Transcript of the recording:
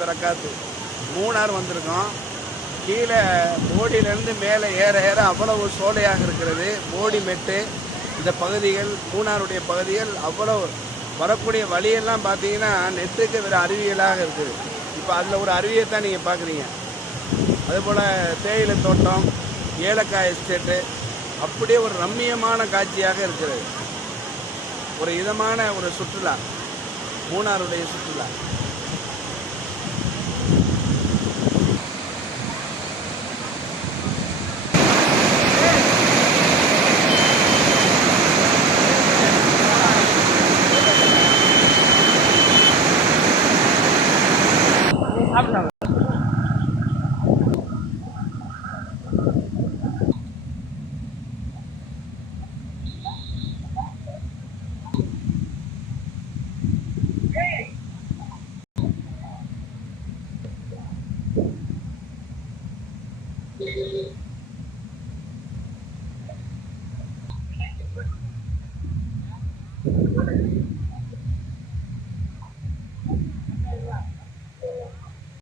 வரக்காத்து மூணார் வந்திருக்கோம். கீழே போடியிலேருந்து மேலே ஏற ஏற அவ்வளவு சோலையாக இருக்கிறது. போடி மெட்டு இந்த பகுதிகள், மூணாருடைய பகுதிகள் அவ்வளவு வரக்கூடிய வழியெல்லாம் பார்த்தீங்கன்னா நெத்துக்கு வேறு அறிவியலாக இருக்குது. இப்போ அதில் ஒரு அறிவியை தான் நீங்கள் பார்க்குறீங்க. அதுபோல் தேயிலை தோட்டம், ஏலக்காய் எஸ்டேட்டு அப்படியே ஒரு ரம்மியமான காட்சியாக இருக்கிறது. ஒரு இதமான ஒரு சுற்றுலா, மூணாருடைய சுற்றுலா.